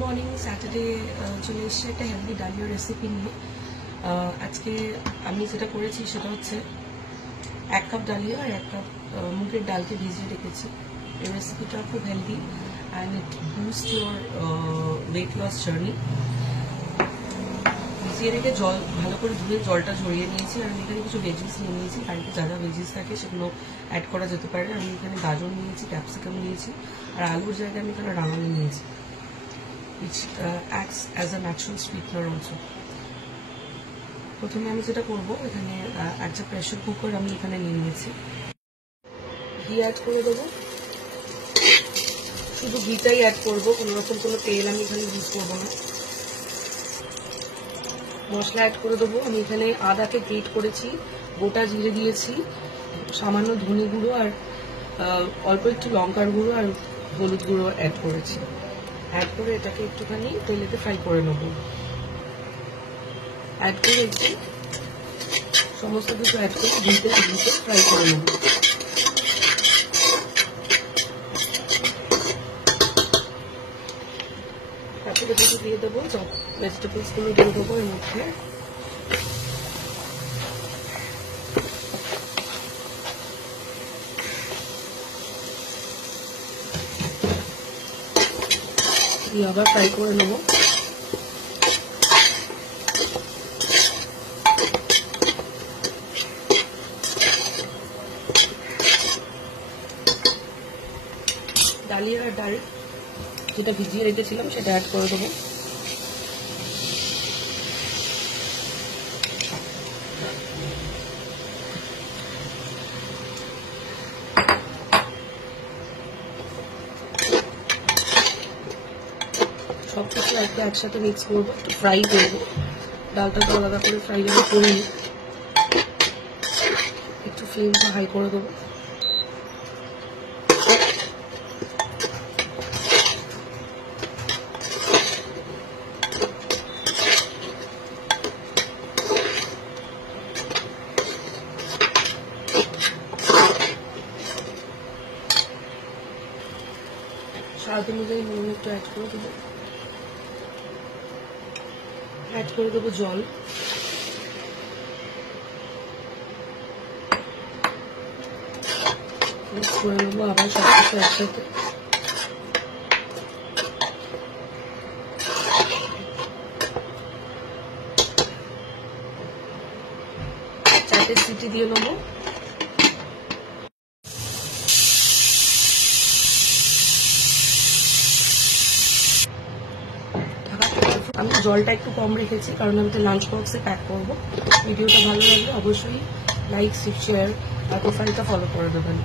Morning Saturday চলে এসে একটা হেলদি ডালিয়া রেসিপি নিয়ে। আজকে আমি যেটা করেছি সেটা হচ্ছে 1 কাপ ডালিয়া আর 1 কাপ মুগের ডালকে ভিজিয়ে রেখেছি। এই রেসিপিটা খুব healthy and it boost your weight loss journey. ভিজিয়ে রেখে জল ভালো করে ধুয়ে জলটা ঝরিয়ে নিয়েছি। আর আমি এখানে কিছু ভেজিস নিয়ে নিয়েছি, বাড়িতে যা যা ভেজিস থাকে সেগুলো অ্যাড করা যেতে পারে। আমি এখানে গাজর নিয়েছি, ক্যাপসিকাম নিয়েছি, আর আলুর জায়গায় আমি এখানে রাঙালি নিয়েছি, which acts as a natural sweetener also. প্রথমে আমি যেটা করবো, এখানে একটা প্রেশার কুকার আমি এখানে নিয়ে নিয়েছি। ঘি অ্যাড করে দেবো, শুধু ঘিটাই অ্যাড করবো, কোনো রকম কোনো তেল আমি এখানে ইউজ করবো না। মশলা অ্যাড করে দেবো, আমি এখানে আদাকে গ্রেট করেছি, গোটা জিরে দিয়েছি, সামান্য ধনে গুঁড়ো আর অল্প একটু লঙ্কার গুঁড়ো আর হলুদ গুঁড়ো অ্যাড করেছি। অ্যাড করে এটাকে একটুখানি তেলেতে ফ্রাই করে নেব। অ্যাড করে একটু সমস্ত কিছু অ্যাড করে ঘিতে ফ্রাই করে নেব। তারপরে কিছু দিয়ে দেবো, ভেজিটেবলস গুলো দিয়ে দেবো এর মধ্যে। আবার ফ্রাই করে নেব। ডালিয়া আর ডাল যেটা ভিজিয়ে রেখেছিলাম সেটা অ্যাড করে দেবো। সব কিছু একসাথে মিক্স করবো, একটু ফ্রাই করবো। ডালটা তো আলাদা করে ফ্রাই আমি করিনি। একটু ফ্লেমটা হাই করে দেবো। স্বাদ অনুযায়ী নুন একটু অ্যাড করে দেবো। অ্যাড করে দেবো জল। মিক্স করে নেবো আবার সব কিছু একসাথে। চারটে সিটি দিয়ে নেবো। আমি জলটা একটু কম রেখেছি কারণ আমি তো লাঞ্চ বক্সে প্যাক করবো। ভিডিওটা ভালো লাগলে অবশ্যই লাইক, শেয়ার আর প্রোফাইলটা ফলো করে দেবেন।